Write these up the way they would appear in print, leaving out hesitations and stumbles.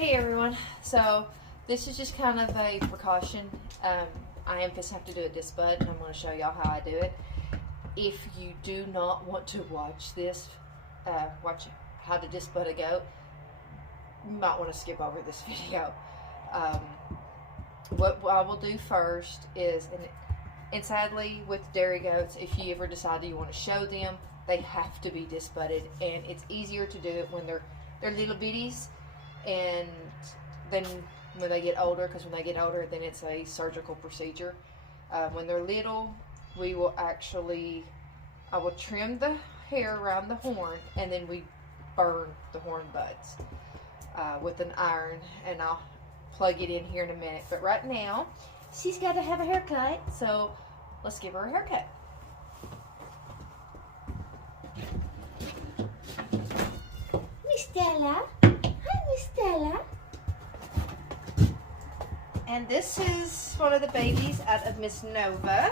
Hey everyone, so this is just kind of a precaution. I am just have to do a disbud, and I'm going to show y'all how I do it. If you do not want to watch this, watch how to disbud a goat, you might want to skip over this video. What I will do first is, and sadly with dairy goats, if you ever decide you want to show them, they have to be disbudded, and it's easier to do it when they're little bitties. And then when they get older, because when they get older, then it's a surgical procedure. When they're little, I will trim the hair around the horn, and then we burn the horn buds with an iron, and I'll plug it in here in a minute. But right now, she's got to have a haircut, so let's give her a haircut. Miss Stella. Stella. And this is one of the babies out of Miss Nova.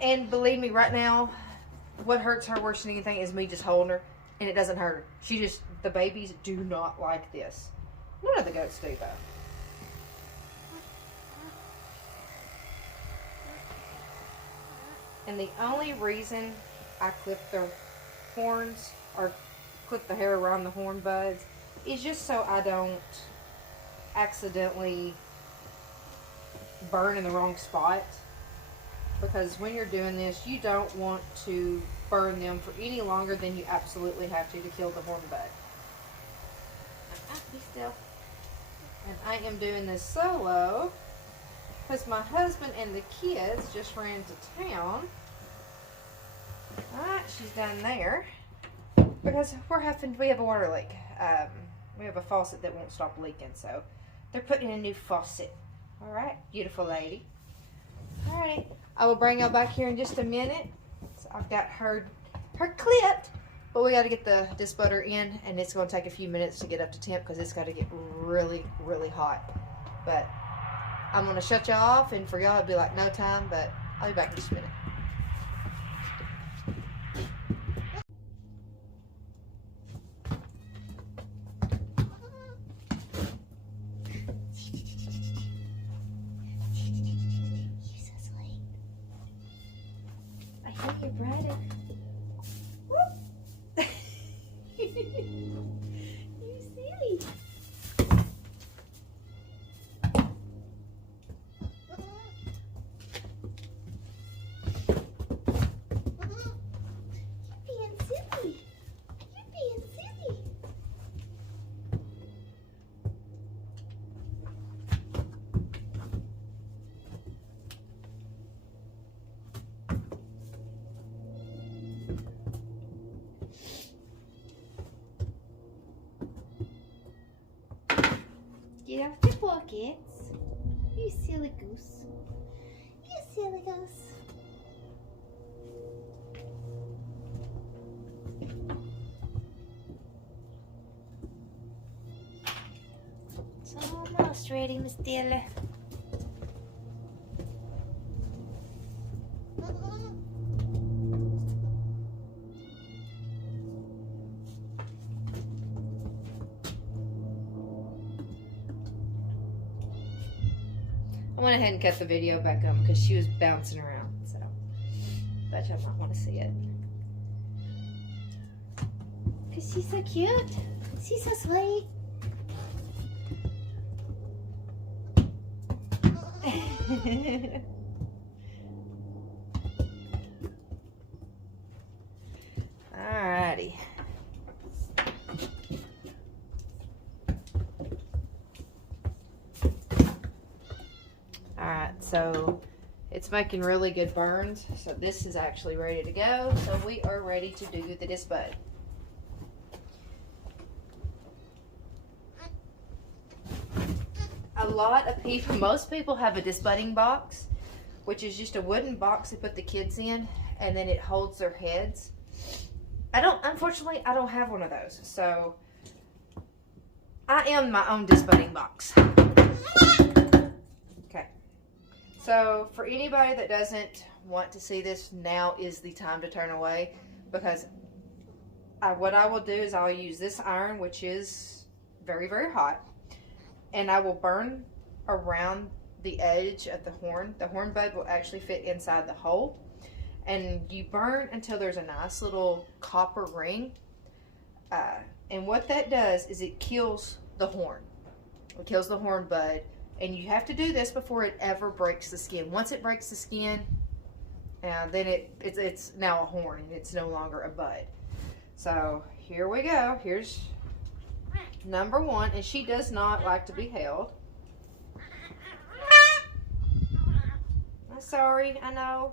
And believe me, right now, what hurts her worse than anything is me just holding her, and it doesn't hurt her. The babies do not like this. None of the goats do, though. And the only reason I clip their horns or clip the hair around the horn buds is just so I don't accidentally burn in the wrong spot, because when you're doing this, you don't want to burn them for any longer than you absolutely have to kill the horn bud. Be still. And I am doing this solo because my husband and the kids just ran to town. Alright, she's done there. Because we have a water leak. We have a faucet that won't stop leaking, so they're putting in a new faucet. Alright, beautiful lady. Alrighty, I will bring y'all back here in just a minute. So I've got her clipped, but we got to get the disbudder in, and it's going to take a few minutes to get up to temp because it's got to get really, really hot. But I'm going to shut y'all off, and for y'all it'll be like no time, but I'll be back in just a minute. You're brighter. You silly. You're being silly. You're being silly. Get off the buckets. You silly goose. You silly goose. It's almost ready, Miss Stella. I went ahead and cut the video back on because she was bouncing around, so bet y'all might want to see it. Because she's so cute. She's so sweet. Alrighty. Alright, so it's making really good burns. So this is actually ready to go. So we are ready to do the disbud. A lot of people, most people have a disbudding box, which is just a wooden box they put the kids in, and then it holds their heads. Unfortunately, I don't have one of those. So I am my own disbudding box. So for anybody that doesn't want to see this, now is the time to turn away, because what I will do is I'll use this iron, which is very, very hot. And I will burn around the edge of the horn. The horn bud will actually fit inside the hole. And you burn until there's a nice little copper ring. And what that does is it kills the horn. It kills the horn bud. And you have to do this before it ever breaks the skin. Once it breaks the skin, then it's now a horn and it's no longer a bud. So here we go. Here's number one. And she does not like to be held. I'm sorry, I know.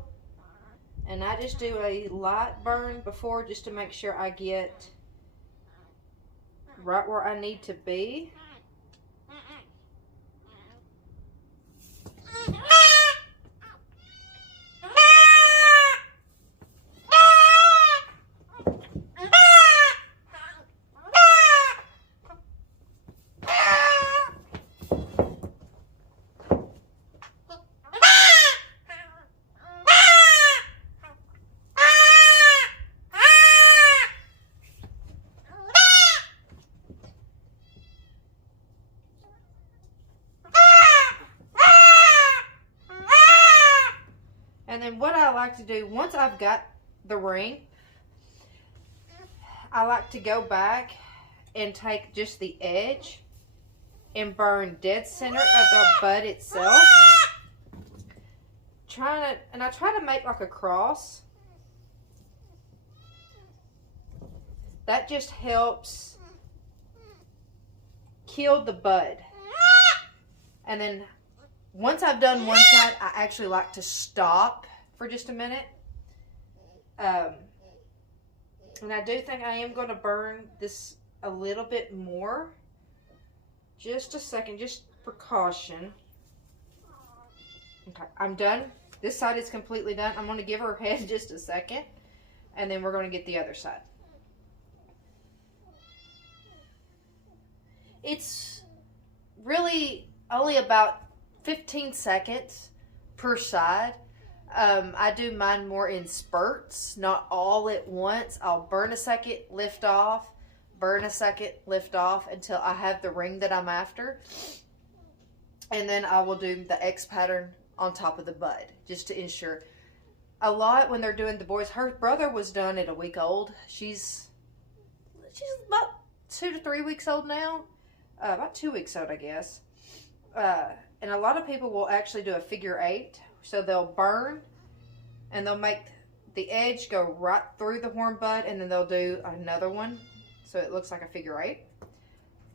And I just do a light burn before just to make sure I get right where I need to be. And then what I like to do, once I've got the ring, I like to go back and take just the edge and burn dead center of the bud itself. And I try to make like a cross. That just helps kill the bud. And then once I've done one side, I actually like to stop for just a minute. And I do think I am going to burn this a little bit more. Just a second, just precaution. Okay, I'm done. This side is completely done. I'm going to give her head just a second. And then we're going to get the other side. It's really only about 15 seconds per side. I do mine more in spurts, not all at once. I'll burn a second, lift off, burn a second, lift off until I have the ring that I'm after. And then I will do the X pattern on top of the bud, just to ensure. A lot when they're doing the boys, her brother was done at a week old. She's about 2 to 3 weeks old now. About 2 weeks old, I guess. And a lot of people will actually do a figure 8. So they'll burn and they'll make the edge go right through the horn bud, and then they'll do another one so it looks like a figure 8.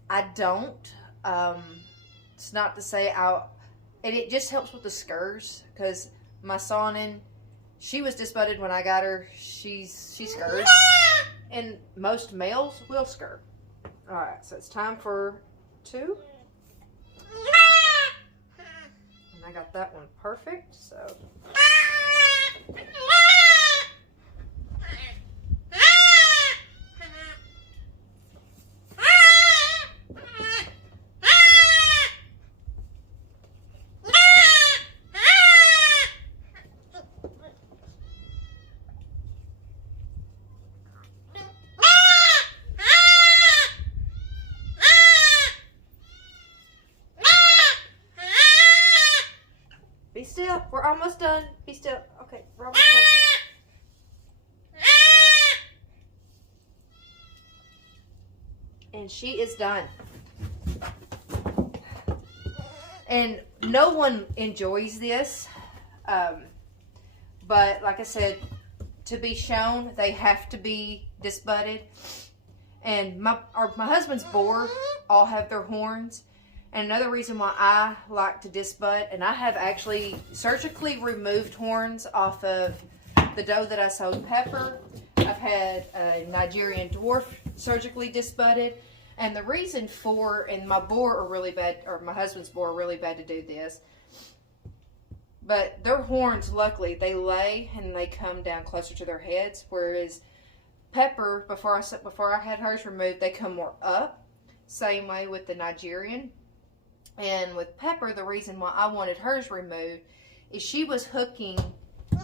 I don't. It's not to say and it just helps with the skurs, because my Sawnin, she was disbudded when I got her. She skurs, and most males will skir. All right, so it's time for 2. I got that one perfect, so. Be still. We're almost done. Be still. Okay, we're almost done. And she is done. And no one enjoys this. But like I said, to be shown, they have to be disbudded. And my husband's boar all have their horns. And another reason why I like to disbud, and I have actually surgically removed horns off of the doe that I sold Pepper. I've had a Nigerian dwarf surgically disbudded. And the reason and my boar are really bad, or my husband's boar are really bad to do this. But their horns, luckily, they lay and they come down closer to their heads. Whereas Pepper, before I had hers removed, they come more up. Same way with the Nigerian. And with Pepper, the reason why I wanted hers removed is she was hooking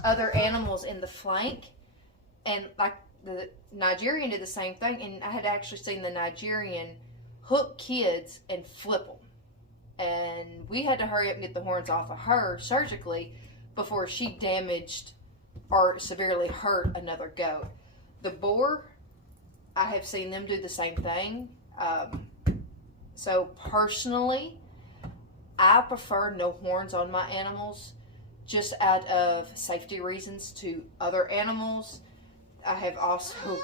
other animals in the flank. And like the Nigerian did the same thing. And I had actually seen the Nigerian hook kids and flip them. And we had to hurry up and get the horns off of her surgically before she damaged or severely hurt another goat. The boar, I have seen them do the same thing. So personally, I prefer no horns on my animals just out of safety reasons to other animals. I have also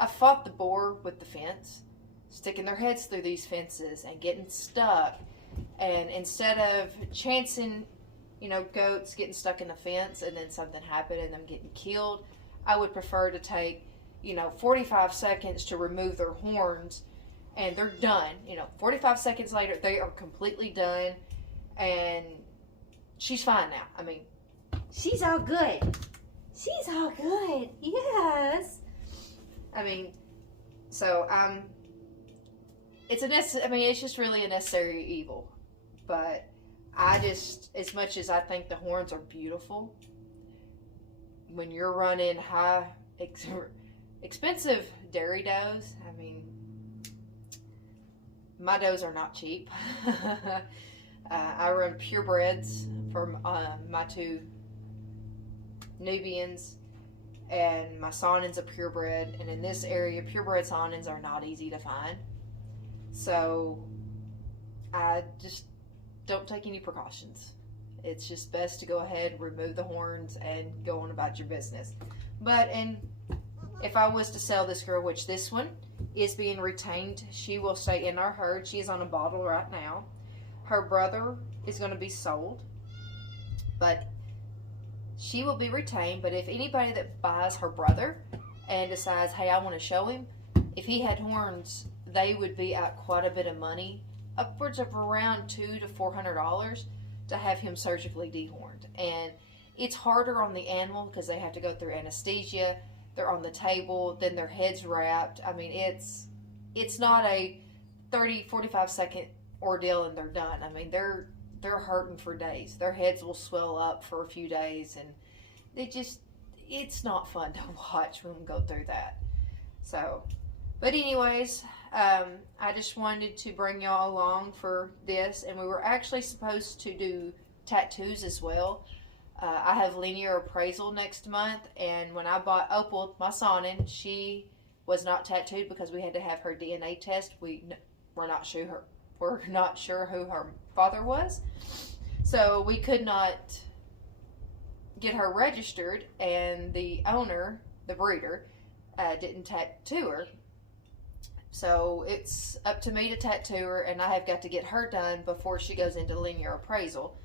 I fought the boar with the fence, sticking their heads through these fences and getting stuck. And instead of chancing, goats getting stuck in the fence and then something happened and them getting killed, I would prefer to take, 45 seconds to remove their horns and they're done. 45 seconds later, they are completely done and she's fine now. I mean, she's all good. She's all good. Yes. I mean, so it's just really a necessary evil. But I just, as much as I think the horns are beautiful, when you're running high, expensive dairy does, I mean, my does are not cheap. I run purebreds for my two Nubians, and my Sawnen's a purebred, and in this area, purebred Sawnens are not easy to find. So I just don't take any precautions. It's just best to go ahead, remove the horns, and go on about your business. But if I was to sell this girl, which this one is being retained, she will stay in our herd. She is on a bottle right now. Her brother is going to be sold, but she will be retained. But if anybody that buys her brother and decides, hey, I want to show him, if he had horns, they would be out quite a bit of money, upwards of around $200 to $400 to have him surgically dehorned. And it's harder on the animal because they have to go through anesthesia. They're on the table, then their head's wrapped. I mean, it's not a 30, 45 second ordeal and they're done. I mean, they're hurting for days. Their heads will swell up for a few days, and it's not fun to watch them go through that. So, but anyways, I just wanted to bring y'all along for this, and we were actually supposed to do tattoos as well. I have linear appraisal next month, and when I bought Opal, my Sawnen, she was not tattooed because we had to have her DNA test. We're not sure who her father was, so we could not get her registered, and the owner, the breeder, didn't tattoo her. So it's up to me to tattoo her, and I have got to get her done before she goes into linear appraisal.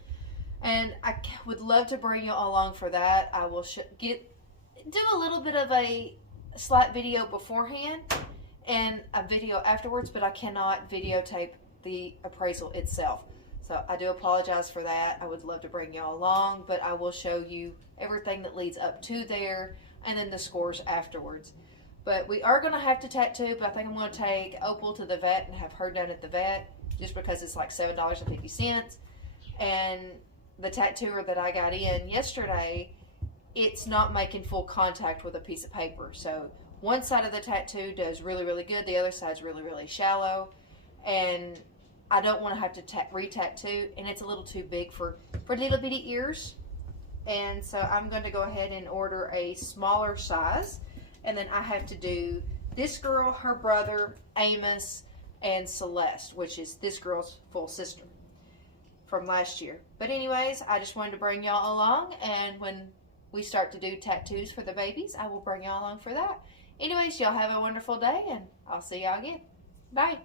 And I would love to bring you along for that. I will do a little bit of a slight video beforehand and a video afterwards, but I cannot videotape the appraisal itself. So I do apologize for that. I would love to bring y'all along, but I will show you everything that leads up to there and then the scores afterwards. But we are going to have to tattoo, but I think I'm going to take Opal to the vet and have her done at the vet just because it's like $7.50. And the tattooer that I got in yesterday, it's not making full contact with a piece of paper. So one side of the tattoo does really, really good. The other side's really, really shallow. And I don't want to have to re-tattoo, and it's a little too big for little bitty ears. And so I'm going to go ahead and order a smaller size. And then I have to do this girl, her brother, Amos, and Celeste, which is this girl's full sister from last year. But anyways, I just wanted to bring y'all along, and when we start to do tattoos for the babies, I will bring y'all along for that. Anyways, y'all have a wonderful day, and I'll see y'all again. Bye.